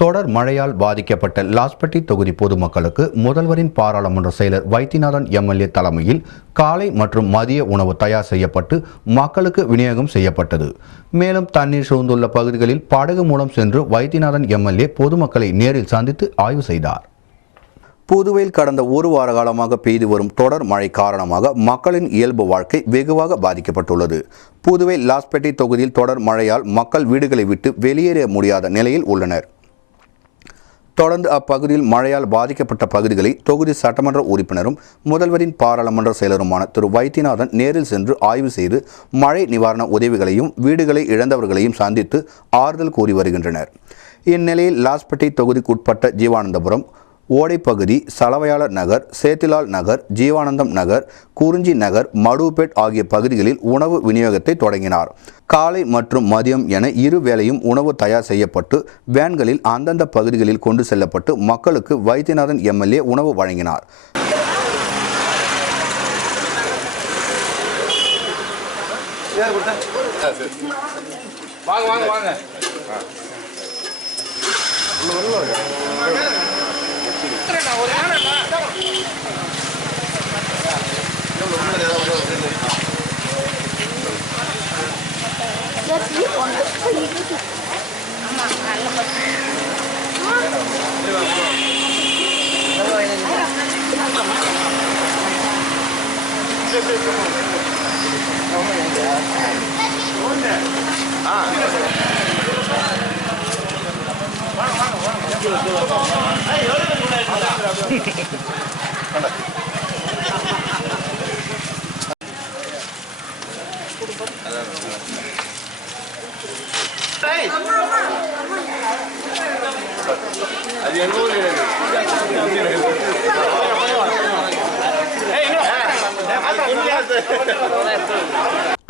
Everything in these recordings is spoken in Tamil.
தொடர் மழையால் பாதிக்கப்பட்ட லாஸ்பட்டி தொகுதி பொதுமக்களுக்கு முதல்வரின் பாராளுமன்ற செயலர் வைத்தியநாதன் எம்எல்ஏ தலைமையில் காலை மற்றும் மதிய உணவு தயார் செய்யப்பட்டு மக்களுக்கு விநியோகம் செய்யப்பட்டது. மேலும் தண்ணீர் சூழ்ந்துள்ள பகுதிகளில் படகு மூலம் சென்று வைத்தியநாதன் எம்எல்ஏ பொதுமக்களை நேரில் சந்தித்து ஆய்வு செய்தார். புதுவையில் கடந்த ஒரு வார காலமாக பெய்து வரும் தொடர் மழை காரணமாக மக்களின் இயல்பு வாழ்க்கை வெகுவாக பாதிக்கப்பட்டுள்ளது. புதுவை லாஸ்பட்டி தொகுதியில் தொடர் மழையால் மக்கள் வீடுகளை விட்டு வெளியேற முடியாத நிலையில் உள்ளனர். தொடர்ந்து அப்பகுதியில் மழையால் பாதிக்கப்பட்ட பகுதிகளை தொகுதி சட்டமன்ற உறுப்பினரும் முதல்வரின் பாராளுமன்ற செயலருமான திரு வைத்தியநாதன் நேரில் சென்று ஆய்வு செய்து மழை நிவாரண உதவிகளையும் வீடுகளை இழந்தவர்களையும் சந்தித்து ஆறுதல் கூறி வருகின்றனர். இந்நிலையில் லாஸ்பட்டி தொகுதிக்குட்பட்ட ஜீவானந்தபுரம், ஓடைப்பகுதி, சலவையாளர் நகர், சேத்திலால் நகர், ஜீவானந்தம் நகர், குறிஞ்சி நகர், மடுபேட் ஆகிய பகுதிகளில் உணவு விநியோகத்தை தொடங்கினார். காலை மற்றும் மதியம் என இரு வேளையும் உணவு தயார் செய்யப்பட்டு வேன்களில் அந்தந்த பகுதிகளில் கொண்டு செல்லப்பட்டு மக்களுக்கு வைத்தியநாதன் எம்எல்ஏ உணவு வழங்கினார்.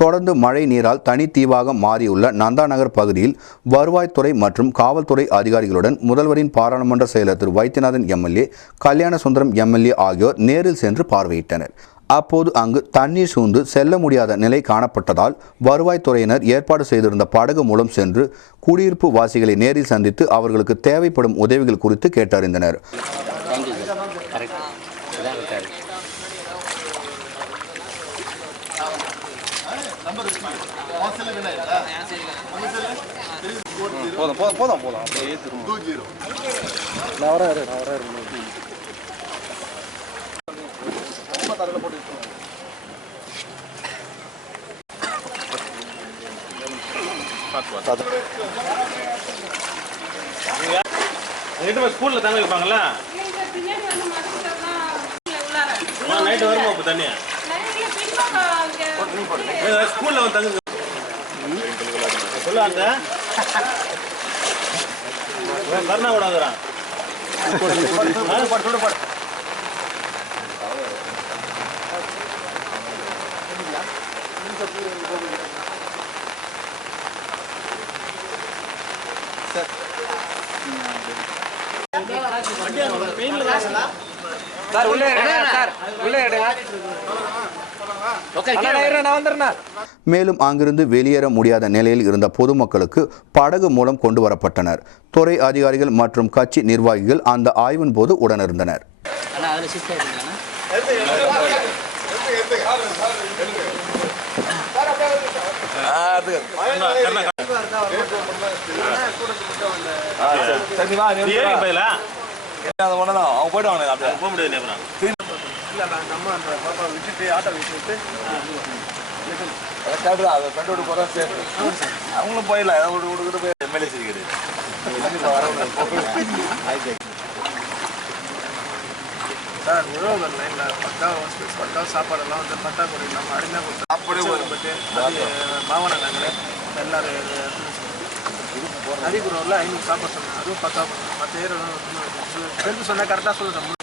தொடர்ந்து மழை நீரால் தனித்தீவாக மாறியுள்ள நந்தா நகர் பகுதியில் வருவாய்த்துறை மற்றும் காவல்துறை அதிகாரிகளுடன் முதல்வரின் பாராளுமன்ற செயலர் திரு வைத்தியநாதன் எம்எல்ஏ, கல்யாணசுந்தரம் எம்எல்ஏ ஆகியோர் நேரில் சென்று பார்வையிட்டனர். அப்போது அங்கு தண்ணீர் சூழ்ந்து செல்ல முடியாத நிலை காணப்பட்டதால் வருவாய்த்துறையினர் ஏற்பாடு செய்திருந்த படகு மூலம் சென்று குடியிருப்பு வாசிகளை நேரில் சந்தித்து அவர்களுக்கு தேவைப்படும் உதவிகள் குறித்து கேட்டறிந்தனர். ஸ்கூல்ல தங்க வைப்பாங்களா? நைட்டு வருமா இப்போ தண்ணி? ஸ்கூல்ல வந்து தங்க சொல்லுவாங்க. கருணா கூட வந்துடுறான். மேலும் அங்கிருந்து வெளியேற முடியாத நிலையில் இருந்த பொதுமக்களுக்கு படகு மூலம் கொண்டு வரப்பட்டனர். துறை அதிகாரிகள் மற்றும் கட்சி நிர்வாகிகள் அந்த ஆய்வின் போது உடனிருந்தனர். அவங்களும் போயிடலாம். எம்எல்ஏ சிரிக்கிறது சார். உழவுகள் லைனில் பக்கா சாப்பாடெல்லாம் வந்து பட்டாக்குறை நம்ம அடிமையாக கொடுத்தோம். சாப்பாடு மாவன நகர் எல்லாரும் நதிக்குறவில் 500 சாப்பாடு சொன்னேன். அதுவும் பக்கா பண்ணணும். மற்ற ஏரியா சொன்னால் கரெக்டாக சொல்லுறேன்.